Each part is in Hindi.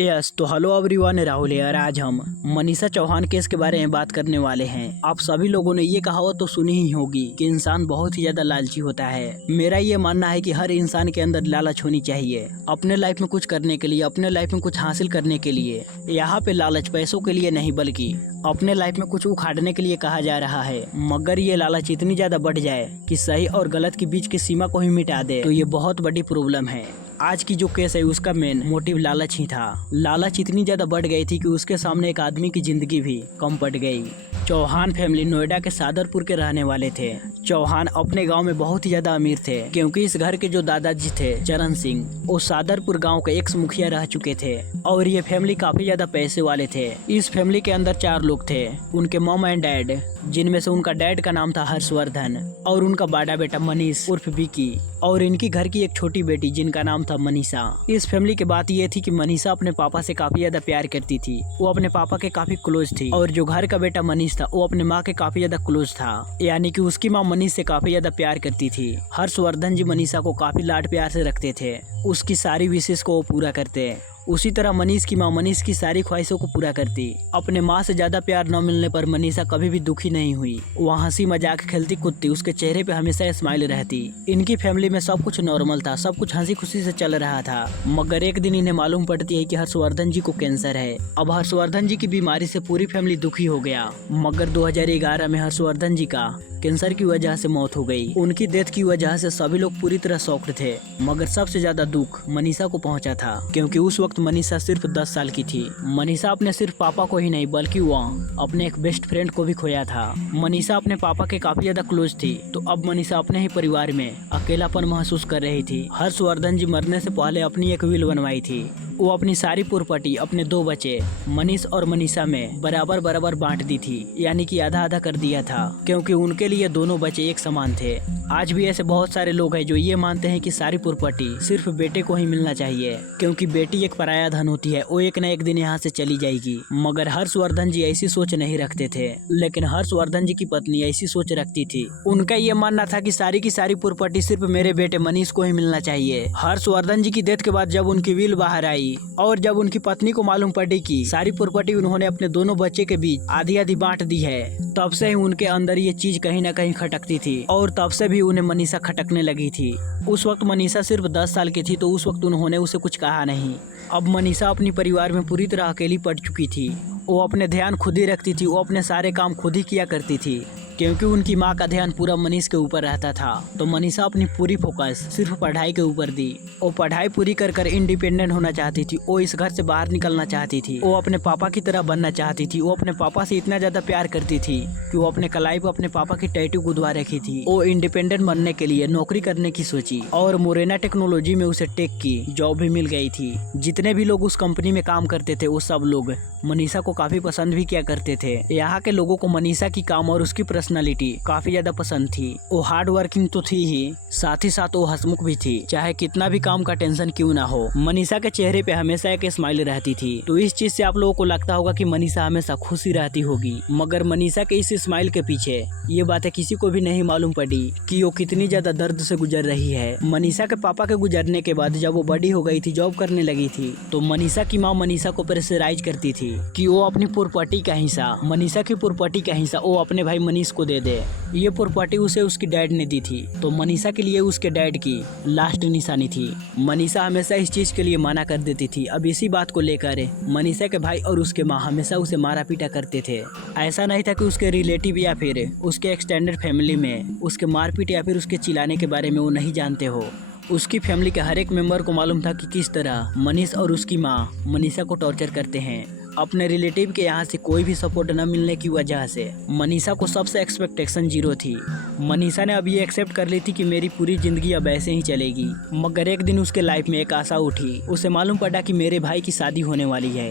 यस तो हेलो एवरीवन, राहुल है और आज हम मनीषा चौहान केस के बारे में बात करने वाले हैं। आप सभी लोगों ने ये कहावत तो सुनी ही होगी कि इंसान बहुत ही ज्यादा लालची होता है। मेरा ये मानना है कि हर इंसान के अंदर लालच होनी चाहिए अपने लाइफ में कुछ करने के लिए, अपने लाइफ में कुछ हासिल करने के लिए। यहाँ पे लालच पैसों के लिए नहीं बल्कि अपने लाइफ में कुछ उखाड़ने के लिए कहा जा रहा है। मगर ये लालच इतनी ज्यादा बढ़ जाए कि सही और गलत के बीच की सीमा को ही मिटा दे तो ये बहुत बड़ी प्रॉब्लम है। आज की जो केस है उसका मेन मोटिव लालच ही था। लालच इतनी ज्यादा बढ़ गई थी कि उसके सामने एक आदमी की जिंदगी भी कम पड़ गई। चौहान फैमिली नोएडा के सादरपुर के रहने वाले थे। चौहान अपने गांव में बहुत ही ज्यादा अमीर थे क्योंकि इस घर के जो दादाजी थे चरण सिंह, वो सादरपुर गांव के एक्स मुखिया रह चुके थे और ये फैमिली काफी ज्यादा पैसे वाले थे। इस फैमिली के अंदर 4 लोग थे, उनके मॉम एंड डैड, जिनमें से उनका डैड का नाम था हर्षवर्धन और उनका बड़ा बेटा मनीष उर्फ विकी और इनकी घर की एक छोटी बेटी जिनका नाम था मनीषा। इस फैमिली की बात ये थी कि मनीषा अपने पापा से काफी ज्यादा प्यार करती थी, वो अपने पापा के काफी क्लोज थी और जो घर का बेटा मनीष था वो अपने माँ के काफी ज्यादा क्लोज था, यानी कि उसकी माँ मनीष से काफी ज्यादा प्यार करती थी। हर्षवर्धन जी मनीषा को काफी लाड प्यार से रखते थे, उसकी सारी विशेष को वो पूरा करते। उसी तरह मनीष की माँ मनीष की सारी ख्वाहिशों को पूरा करती। अपने माँ से ज्यादा प्यार न मिलने पर मनीषा कभी भी दुखी नहीं हुई, वो हंसी मजाक खेलती कूदती, उसके चेहरे पे हमेशा स्माइल रहती। इनकी फैमिली में सब कुछ नॉर्मल था, सब कुछ हंसी खुशी से चल रहा था। मगर एक दिन इन्हें मालूम पड़ती है कि हर्षवर्धन जी को कैंसर है। अब हर्षवर्धन जी की बीमारी से पूरी फैमिली दुखी हो गया। मगर 2011 में हर्षवर्धन जी का कैंसर की वजह से मौत हो गई। उनकी डेथ की वजह से सभी लोग पूरी तरह शॉक्ड थे। मगर सबसे ज्यादा दुख मनीषा को पहुंचा था क्योंकि उस वक्त मनीषा सिर्फ 10 साल की थी। मनीषा अपने सिर्फ पापा को ही नहीं बल्कि वह अपने एक बेस्ट फ्रेंड को भी खोया था। मनीषा अपने पापा के काफी ज्यादा क्लोज थी, तो अब मनीषा अपने ही परिवार में अकेलापन महसूस कर रही थी। हर्षवर्धन जी मरने से पहले अपनी एक विल बनवाई थी। वो अपनी सारी प्रॉपर्टी अपने 2 बच्चे मनीष और मनीषा में बराबर बराबर बांट दी थी, यानी कि आधा आधा कर दिया था क्योंकि उनके लिए दोनों बच्चे एक समान थे। आज भी ऐसे बहुत सारे लोग हैं जो ये मानते हैं कि सारी प्रॉपर्टी सिर्फ बेटे को ही मिलना चाहिए क्योंकि बेटी एक पराया धन होती है, वो एक न एक दिन यहाँ से चली जाएगी। मगर हर्षवर्धन जी ऐसी सोच नहीं रखते थे, लेकिन हर्षवर्धन जी की पत्नी ऐसी सोच रखती थी। उनका ये मानना था कि सारी की सारी प्रॉपर्टी सिर्फ मेरे बेटे मनीष को ही मिलना चाहिए। हर्षवर्धन जी की डेथ के बाद जब उनकी विल बाहर आई और जब उनकी पत्नी को मालूम पड़ी कि सारी प्रॉपर्टी उन्होंने अपने दोनों बच्चे के बीच आधी आधी बांट दी है, तब से ही उनके अंदर ये चीज कहीं ना कहीं खटकती थी और तब से भी उन्हें मनीषा खटकने लगी थी। उस वक्त मनीषा सिर्फ 10 साल की थी, तो उस वक्त उन्होंने उसे कुछ कहा नहीं। अब मनीषा अपनी परिवार में पूरी तरह अकेली पड़ चुकी थी। वो अपने ध्यान खुद ही रखती थी, वो अपने सारे काम खुद ही किया करती थी क्योंकि उनकी माँ का ध्यान पूरा मनीष के ऊपर रहता था। तो मनीषा अपनी पूरी फोकस सिर्फ पढ़ाई के ऊपर दी। वो पढ़ाई पूरी कर कर इंडिपेंडेंट होना चाहती थी, वो इस घर से बाहर निकलना चाहती थी, वो अपने पापा की तरह बनना चाहती थी। वो अपने पापा से इतना ज्यादा प्यार करती थी कि वो अपने कलाई पर अपने पापा की टैटू गुदवा रखी थी। वो इंडिपेंडेंट बनने के लिए नौकरी करने की सोची और मोरेना टेक्नोलॉजी में उसे टेक की जॉब भी मिल गई थी। जितने भी लोग उस कंपनी में काम करते थे वो सब लोग मनीषा को काफी पसंद भी किया करते थे। यहाँ के लोगों को मनीषा की काम और उसकी पर्सनालिटी काफी ज्यादा पसंद थी। वो हार्ड वर्किंग तो थी ही साथ वो हंसमुख भी थी, चाहे कितना भी काम का टेंशन क्यों ना हो। मनीषा के चेहरे पे हमेशा एक स्माइल रहती थी। तो इस चीज से आप लोगों को लगता होगा कि मनीषा हमेशा खुशी रहती होगी, मगर मनीषा के इस स्माइल के पीछे ये बातें किसी को भी नहीं मालूम पड़ी कि वो कितनी ज्यादा दर्द से गुजर रही है। मनीषा के पापा के गुजरने के बाद जब वो बड़ी हो गई थी, जॉब करने लगी थी, तो मनीषा की माँ मनीषा को प्रेशराइज करती थी कि वो अपनी प्रॉपर्टी का हिस्सा, मनीषा की प्रॉपर्टी का हिस्सा वो अपने भाई मनीष को दे दे। ये प्रॉपर्टी उसे उसकी डैड ने दी थी, तो मनीषा के लिए उसके डैड की लास्ट निशानी थी। मनीषा हमेशा इस चीज के लिए मना कर देती थी। अब इसी बात को लेकर मनीषा के भाई और उसके माँ हमेशा उसे मारा पीटा करते थे। ऐसा नहीं था कि उसके रिलेटिव या फिर उसके एक्सटेंडेड फैमिली में उसके मारपीट या फिर उसके चिल्लाने के बारे में वो नहीं जानते हो। उसकी फैमिली के हर एक मेंबर को मालूम था कि किस तरह मनीष और उसकी माँ मनीषा को टॉर्चर करते हैं। अपने रिलेटिव के यहाँ से कोई भी सपोर्ट न मिलने की वजह से मनीषा को सबसे एक्सपेक्टेशन 0 थी। मनीषा ने अब ये एक्सेप्ट कर ली थी कि मेरी पूरी जिंदगी अब ऐसे ही चलेगी। मगर एक दिन उसके लाइफ में एक आशा उठी। उसे मालूम पड़ा कि मेरे भाई की शादी होने वाली है।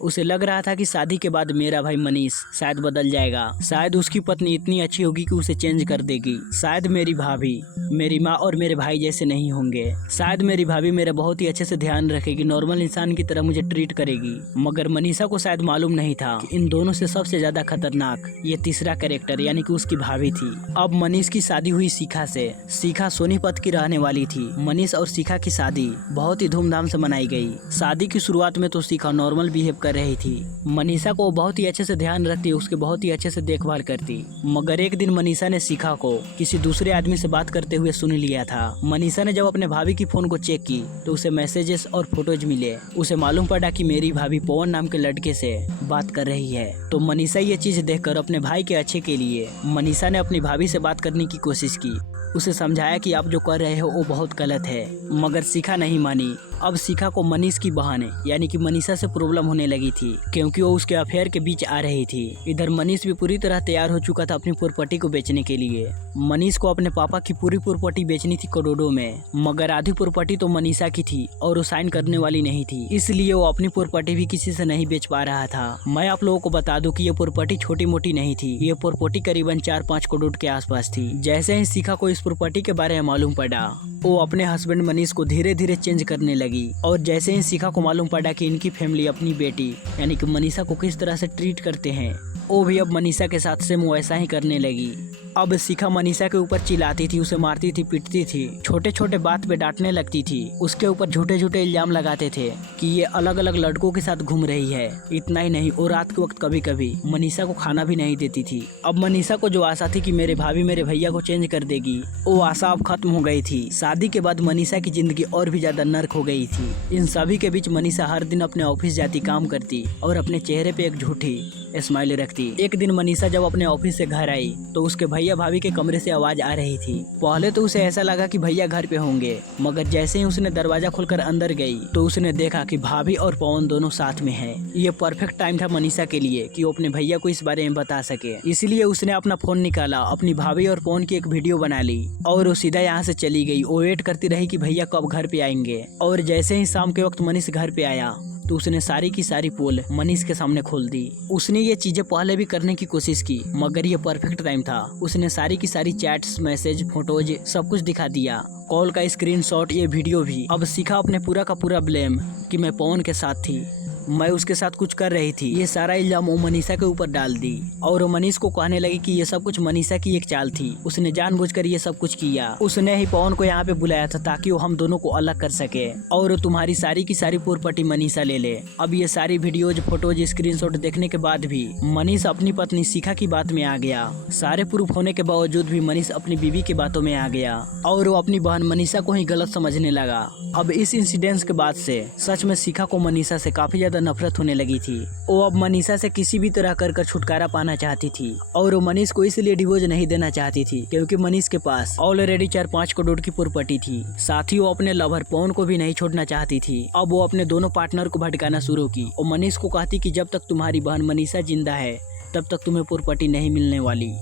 उसे लग रहा था कि शादी के बाद मेरा भाई मनीष शायद बदल जाएगा, शायद उसकी पत्नी इतनी अच्छी होगी कि उसे चेंज कर देगी, शायद मेरी भाभी मेरी माँ और मेरे भाई जैसे नहीं होंगे, शायद मेरी भाभी मेरा बहुत ही अच्छे से ध्यान रखेगी, नॉर्मल इंसान की तरह मुझे ट्रीट करेगी। मगर मनीषा को शायद मालूम नहीं था कि इन दोनों से सबसे ज्यादा खतरनाक ये तीसरा कैरेक्टर यानी कि उसकी भाभी थी। अब मनीष की शादी हुई शिखा से। शिखा सोनीपत की रहने वाली थी। मनीष और शिखा की शादी बहुत ही धूमधाम से मनाई गई। शादी की शुरुआत में तो शिखा नॉर्मल बिहेव कर रही थी, मनीषा को बहुत ही अच्छे से ध्यान रखती, उसके बहुत ही अच्छे से देखभाल करती। मगर एक दिन मनीषा ने शिखा को किसी दूसरे आदमी से बात करते हुए सुन लिया था। मनीषा ने जब अपने भाभी की फोन को चेक की तो उसे मैसेजेस और फोटोज मिले। उसे मालूम पड़ा कि मेरी भाभी पवन नाम के लड़के से बात कर रही है। तो मनीषा ये चीज देखकर अपने भाई के अच्छे के लिए मनीषा ने अपनी भाभी से बात करने की कोशिश की, उसे समझाया कि आप जो कर रहे हो वो बहुत गलत है। मगर शिखा नहीं मानी। अब शिखा को मनीष की बहन यानी कि मनीषा से प्रॉब्लम होने लगी थी, क्योंकि वो उसके अफेयर के बीच आ रही थी। इधर मनीष भी पूरी तरह तैयार हो चुका था अपनी प्रॉपर्टी को बेचने के लिए। मनीष को अपने पापा की पूरी प्रॉपर्टी बेचनी थी करोड़ों में, मगर आधी प्रॉपर्टी तो मनीषा की थी और वो साइन करने वाली नहीं थी, इसलिए वो अपनी प्रॉपर्टी भी किसी से नहीं बेच पा रहा था। मैं आप लोगों को बता दूं कि ये प्रॉपर्टी छोटी मोटी नहीं थी, ये प्रॉपर्टी करीबन 4-5 करोड़ के आसपास थी। जैसे ही शिखा को इस प्रॉपर्टी के बारे में मालूम पड़ा, वो अपने हस्बैंड मनीष को धीरे धीरे चेंज करने लगी। और जैसे ही शिखा को मालूम पड़ा कि इनकी फैमिली अपनी बेटी यानी कि मनीषा को किस तरह से ट्रीट करते हैं, वो भी अब मनीषा के साथ सेम वैसा ही करने लगी। अब शिखा मनीषा के ऊपर चिल्लाती थी, उसे मारती थी, पीटती थी, छोटे छोटे बात पे डांटने लगती थी, उसके ऊपर झूठे झूठे इल्जाम लगाते थे कि ये अलग अलग लड़कों के साथ घूम रही है। इतना ही नहीं, और रात के वक्त कभी कभी मनीषा को खाना भी नहीं देती थी। अब मनीषा को जो आशा थी कि मेरे भाभी मेरे भैया को चेंज कर देगी, वो आशा अब खत्म हो गई थी। शादी के बाद मनीषा की जिंदगी और भी ज्यादा नर्क हो गई थी। इन सभी के बीच मनीषा हर दिन अपने ऑफिस जाती, काम करती और अपने चेहरे पे एक झूठी स्माइल रखती। एक दिन मनीषा जब अपने ऑफिस से घर आई तो उसके भैया भाभी के कमरे से आवाज आ रही थी। पहले तो उसे ऐसा लगा कि भैया घर पे होंगे, मगर जैसे ही उसने दरवाजा खोलकर अंदर गई तो उसने देखा कि भाभी और पवन दोनों साथ में हैं। ये परफेक्ट टाइम था मनीषा के लिए कि वो अपने भैया को इस बारे में बता सके, इसलिए उसने अपना फोन निकाला, अपनी भाभी और पवन की एक वीडियो बना ली और वो सीधा यहाँ से चली गई। वो वेट करती रही कि भैया कब घर पे आएंगे। और जैसे ही शाम के वक्त मनीष घर पे आया तो उसने सारी की सारी पोल मनीष के सामने खोल दी। उसने ये चीजें पहले भी करने की कोशिश की, मगर ये परफेक्ट टाइम था। उसने सारी की सारी चैट्स, मैसेज, फोटोज सब कुछ दिखा दिया, कॉल का स्क्रीनशॉट, ये वीडियो भी। अब शिखा अपने पूरा का पूरा ब्लेम कि मैं पवन के साथ थी, मैं उसके साथ कुछ कर रही थी, ये सारा इल्जाम वो मनीषा के ऊपर डाल दी। और वो मनीष को कहने लगी कि ये सब कुछ मनीषा की एक चाल थी, उसने जानबूझकर ये सब कुछ किया। उसने ही पवन को यहाँ पे बुलाया था ताकि वो हम दोनों को अलग कर सके और तुम्हारी सारी की सारी प्रॉपर्टी मनीषा ले ले। अब ये सारी वीडियोज, फोटोज, स्क्रीनशॉट देखने के बाद भी मनीष अपनी पत्नी शिखा की बात में आ गया। सारे प्रूफ होने के बावजूद भी मनीष अपनी बीवी की बातों में आ गया और वो अपनी बहन मनीषा को ही गलत समझने लगा। अब इस इंसिडेंट के बाद से सच में शिखा को मनीषा से काफी ज्यादा नफरत होने लगी थी। वो अब मनीषा से किसी भी तरह कर छुटकारा पाना चाहती थी और वो मनीष को इसलिए डिवोर्स नहीं देना चाहती थी क्योंकि मनीष के पास ऑलरेडी 4-5 करोड़ की प्रॉपर्टी थी। साथ ही वो अपने लवर पवन को भी नहीं छोड़ना चाहती थी। अब वो अपने दोनों पार्टनर को भटकाना शुरू की और मनीष को कहती कि जब तक तुम्हारी बहन मनीषा जिंदा है तब तक तुम्हें प्रॉपर्टी नहीं मिलने वाली।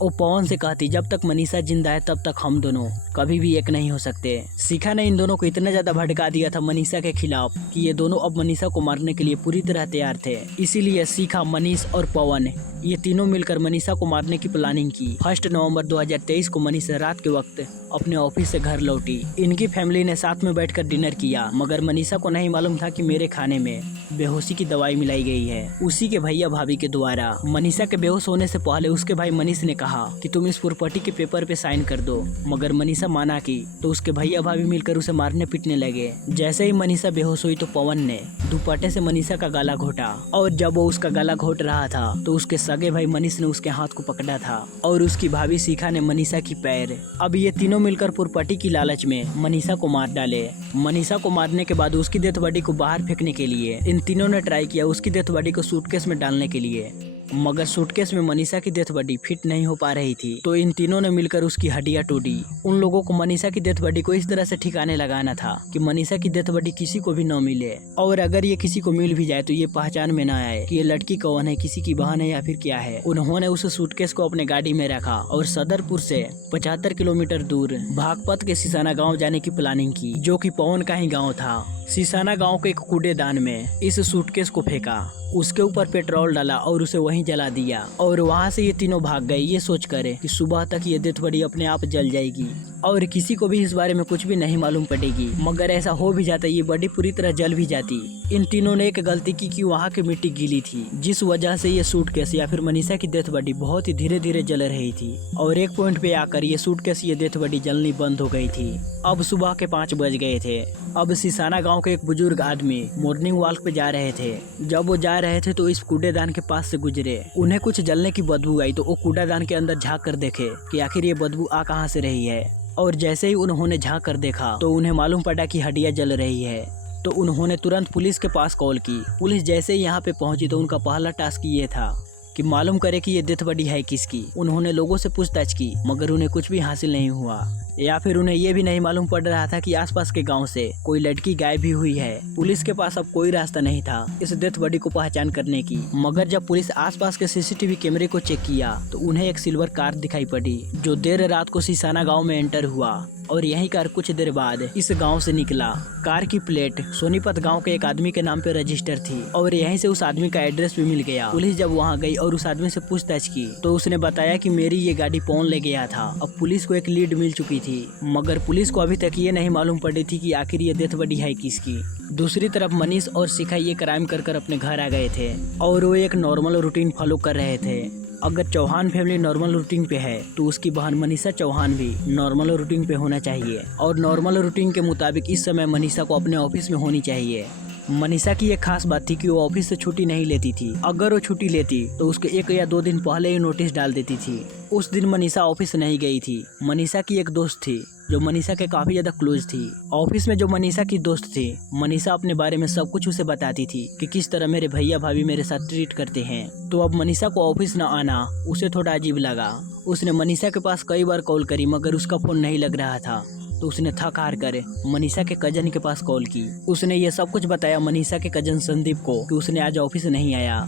वो पवन से कहती जब तक मनीषा जिंदा है तब तक हम दोनों कभी भी एक नहीं हो सकते। शिखा ने इन दोनों को इतना ज्यादा भड़का दिया था मनीषा के खिलाफ कि ये दोनों अब मनीषा को मारने के लिए पूरी तरह तैयार थे। इसीलिए शिखा, मनीष और पवन ये तीनों मिलकर मनीषा को मारने की प्लानिंग की। 1 नवंबर 2023 को मनीषा रात के वक्त अपने ऑफिस से घर लौटी। इनकी फैमिली ने साथ में बैठकर डिनर किया, मगर मनीषा को नहीं मालूम था कि मेरे खाने में बेहोशी की दवाई मिलाई गई है, उसी के भैया भाभी के द्वारा। मनीषा के बेहोश होने से पहले उसके भाई मनीष ने कहा कि तुम इस प्रॉपर्टी के पेपर पे साइन कर दो, मगर मनीषा माना की तो उसके भैया भाभी मिलकर उसे मारने पीटने लगे। जैसे ही मनीषा बेहोश हुई तो पवन ने दुपट्टे से मनीषा का गला घोटा और जब वो उसका गला घोट रहा था तो उसके सगे भाई मनीष ने उसके हाथ को पकड़ा था और उसकी भाभी शिखा ने मनीषा की पैर। अब ये तीनों मिलकर प्रॉपर्टी की लालच में मनीषा को मार डाले। मनीषा को मारने के बाद उसकी डेथ बॉडी को बाहर फेंकने के लिए इन तीनों ने ट्राई किया उसकी डेथ बॉडी को सूटकेस में डालने के लिए, मगर सूटकेस में मनीषा की डेथ बॉडी फिट नहीं हो पा रही थी। तो इन तीनों ने मिलकर उसकी हड्डियां तोड़ी। उन लोगों को मनीषा की डेथ बॉडी को इस तरह से ठिकाने लगाना था कि मनीषा की डेथ बॉडी किसी को भी न मिले, और अगर ये किसी को मिल भी जाए तो ये पहचान में न आए कि ये लड़की कौन है, किसी की बहन है या फिर क्या है। उन्होंने उस सूटकेस को अपने गाड़ी में रखा और सदरपुर से 75 किलोमीटर दूर भागपत के सिसाना गाँव जाने की प्लानिंग की, जो की पवन का ही गाँव था। सिसाना गांव के एक कूड़ेदान में इस सूटकेस को फेंका, उसके ऊपर पेट्रोल डाला और उसे वहीं जला दिया और वहां से ये तीनों भाग गए, ये सोच कर कि सुबह तक ये डेथ बॉडी अपने आप जल जाएगी और किसी को भी इस बारे में कुछ भी नहीं मालूम पड़ेगी। मगर ऐसा हो भी जाता, ये बॉडी पूरी तरह जल भी जाती। इन तीनों ने एक गलती की कि वहाँ की मिट्टी गीली थी, जिस वजह से ये सूटकेस या फिर मनीषा की डेथ बॉडी बहुत ही धीरे धीरे जल रही थी और एक पॉइंट पे आकर ये सूटकेस, ये डेथ बॉडी जलनी बंद हो गई थी। अब सुबह के 5 बज गए थे। अब सिसाना गांव के एक बुजुर्ग आदमी मॉर्निंग वॉक पे जा रहे थे। जब वो जा रहे थे तो इस कूड़ेदान के पास से गुजरे। उन्हें कुछ जलने की बदबू आई तो वो कूड़ेदान के अंदर झांक कर देखे कि आखिर ये बदबू आ कहां से रही है। और जैसे ही उन्होंने झांक कर देखा तो उन्हें मालूम पड़ा कि हड्डियां जल रही है। तो उन्होंने तुरंत पुलिस के पास कॉल की। पुलिस जैसे ही यहाँ पे पहुंची तो उनका पहला टास्क ये था कि मालूम करे कि ये डेथ बॉडी है किसकी। उन्होंने लोगों से पूछताछ की मगर उन्हें कुछ भी हासिल नहीं हुआ, या फिर उन्हें ये भी नहीं मालूम पड़ रहा था कि आसपास के गांव से कोई लड़की गायब भी हुई है। पुलिस के पास अब कोई रास्ता नहीं था इस डेथ बॉडी को पहचान करने की। मगर जब पुलिस आसपास के सीसीटीवी कैमरे को चेक किया तो उन्हें एक सिल्वर कार दिखाई पड़ी जो देर रात को सिसाना गाँव में एंटर हुआ और यही कार कुछ देर बाद इस गाँव से निकला। कार की प्लेट सोनीपत गाँव के एक आदमी के नाम पे रजिस्टर थी और यहीं से उस आदमी का एड्रेस भी मिल गया। पुलिस जब वहाँ गई और उस आदमी से पूछताछ की तो उसने बताया कि मेरी ये गाड़ी पौन ले गया था। अब पुलिस को एक लीड मिल चुकी थी मगर पुलिस को अभी तक ये नहीं मालूम पड़ी थी कि आखिर ये डेथ बॉडी है किसकी। दूसरी तरफ मनीष और शिखा ये क्राइम कर अपने घर आ गए थे और वो एक नॉर्मल रूटीन फॉलो कर रहे थे। अगर चौहान फैमिली नॉर्मल रूटीन पे है तो उसकी बहन मनीषा चौहान भी नॉर्मल रूटीन पे होना चाहिए और नॉर्मल रूटीन के मुताबिक इस समय मनीषा को अपने ऑफिस में होनी चाहिए। मनीषा की एक खास बात थी कि वो ऑफिस से छुट्टी नहीं लेती थी। अगर वो छुट्टी लेती तो उसके 1 या 2 दिन पहले ही नोटिस डाल देती थी। उस दिन मनीषा ऑफिस नहीं गई थी। मनीषा की एक दोस्त थी जो मनीषा के काफी ज्यादा क्लोज थी। ऑफिस में जो मनीषा की दोस्त थी, मनीषा अपने बारे में सब कुछ उसे बताती थी कि किस तरह मेरे भैया भाभी मेरे साथ ट्रीट करते हैं। तो अब मनीषा को ऑफिस न आना उसे थोड़ा अजीब लगा। उसने मनीषा के पास कई बार कॉल करी मगर उसका फोन नहीं लग रहा था। तो उसने थक हार कर मनीषा के कजन के पास कॉल की। उसने ये सब कुछ बताया मनीषा के कजन संदीप को कि उसने आज ऑफिस नहीं आया।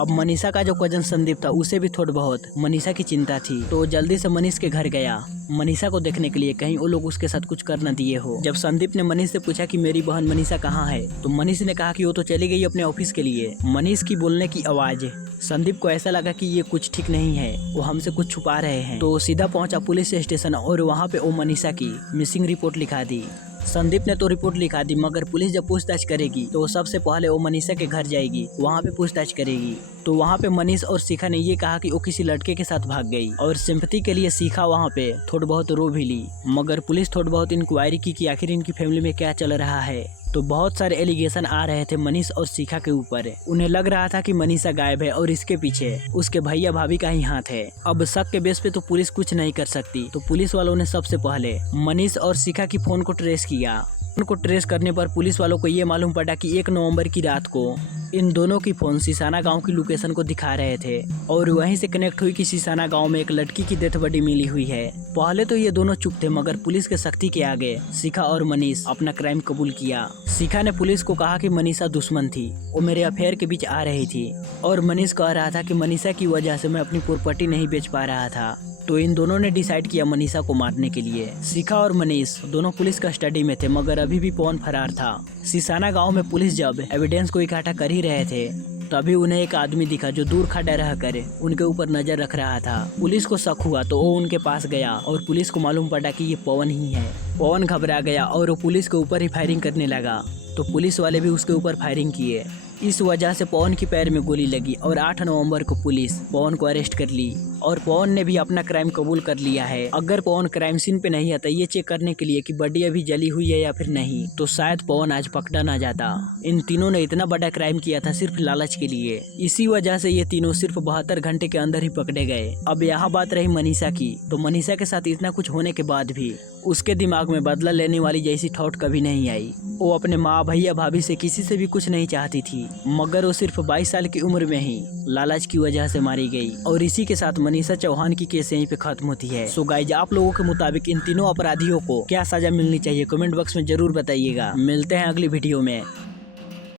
अब मनीषा का जो कजन संदीप था उसे भी थोड़ी बहुत मनीषा की चिंता थी तो जल्दी से मनीष के घर गया मनीषा को देखने के लिए, कहीं वो लोग उसके साथ कुछ कर न दिए हो। जब संदीप ने मनीष से पूछा कि मेरी बहन मनीषा कहाँ है तो मनीष ने कहा कि वो तो चली गई अपने ऑफिस के लिए। मनीष की बोलने की आवाज संदीप को ऐसा लगा कि ये कुछ ठीक नहीं है, वो हमसे कुछ छुपा रहे हैं। तो सीधा पहुंचा पुलिस स्टेशन और वहाँ पे वो मनीषा की मिसिंग रिपोर्ट लिखा दी। संदीप ने तो रिपोर्ट लिखा दी मगर पुलिस जब पूछताछ करेगी तो वो सबसे पहले वो मनीषा के घर जाएगी, वहाँ पे पूछताछ करेगी। तो वहाँ पे मनीष और शिखा ने ये कहा कि वो किसी लड़के के साथ भाग गई और सिंपैथी के लिए शिखा वहाँ पे थोड़ी बहुत रो भी ली। मगर पुलिस थोड़ी बहुत इंक्वायरी की कि आखिर इनकी फैमिली में क्या चल रहा है। तो बहुत सारे एलिगेशन आ रहे थे मनीष और शिखा के ऊपर। उन्हें लग रहा था कि मनीषा गायब है और इसके पीछे उसके भैया भाभी का ही हाथ है। अब शक के बेस पे तो पुलिस कुछ नहीं कर सकती। तो पुलिस वालों ने सबसे पहले मनीष और शिखा की फोन को ट्रेस किया। उनको ट्रेस करने पर पुलिस वालों को ये मालूम पड़ा कि 1 नवंबर की रात को इन दोनों की फोन सिसाना गांव की लोकेशन को दिखा रहे थे और वहीं से कनेक्ट हुई कि सिसाना गांव में एक लड़की की डेथ बॉडी मिली हुई है। पहले तो ये दोनों चुप थे मगर पुलिस के सख्ती के आगे शिखा और मनीष अपना क्राइम कबूल किया। शिखा ने पुलिस को कहा कि मनीषा दुश्मन थी, वो मेरे अफेयर के बीच आ रही थी और मनीष कह रहा था कि मनीषा की वजह से मैं अपनी प्रॉपर्टी नहीं बेच पा रहा था। तो इन दोनों ने डिसाइड किया मनीषा को मारने के लिए। शिखा और मनीष दोनों पुलिस कस्टडी में थे मगर अभी भी पवन फरार था। सिसाना गांव में पुलिस जब एविडेंस को इकट्ठा कर ही रहे थे तभी उन्हें एक आदमी दिखा जो दूर खड़ा रहकर उनके ऊपर नजर रख रहा था। पुलिस को शक हुआ तो वो उनके पास गया और पुलिस को मालूम पड़ा कि ये पवन ही है। पवन घबरा गया और वो पुलिस के ऊपर ही फायरिंग करने लगा तो पुलिस वाले भी उसके ऊपर फायरिंग किए। इस वजह से पवन की पैर में गोली लगी और 8 नवंबर को पुलिस पवन को अरेस्ट कर ली और पवन ने भी अपना क्राइम कबूल कर लिया है। अगर पवन क्राइम सीन पे नहीं आता ये चेक करने के लिए कि बॉडी अभी जली हुई है या फिर नहीं तो शायद पवन आज पकड़ा ना जाता। इन तीनों ने इतना बड़ा क्राइम किया था सिर्फ लालच के लिए। इसी वजह से ये तीनों सिर्फ 72 घंटे के अंदर ही पकड़े गए। अब यहाँ बात रही मनीषा की, तो मनीषा के साथ इतना कुछ होने के बाद भी उसके दिमाग में बदला लेने वाली जैसी थॉट कभी नहीं आई। वो अपने माँ भैया भाभी से किसी से भी कुछ नहीं चाहती थी मगर वो सिर्फ 22 साल की उम्र में ही लालच की वजह से मारी गई। और इसी के साथ मनीषा चौहान की केस यहीं पे खत्म होती है। सो गाइज, आप लोगों के मुताबिक इन तीनों अपराधियों को क्या सजा मिलनी चाहिए कमेंट बॉक्स में जरूर बताइएगा। मिलते हैं अगली वीडियो में।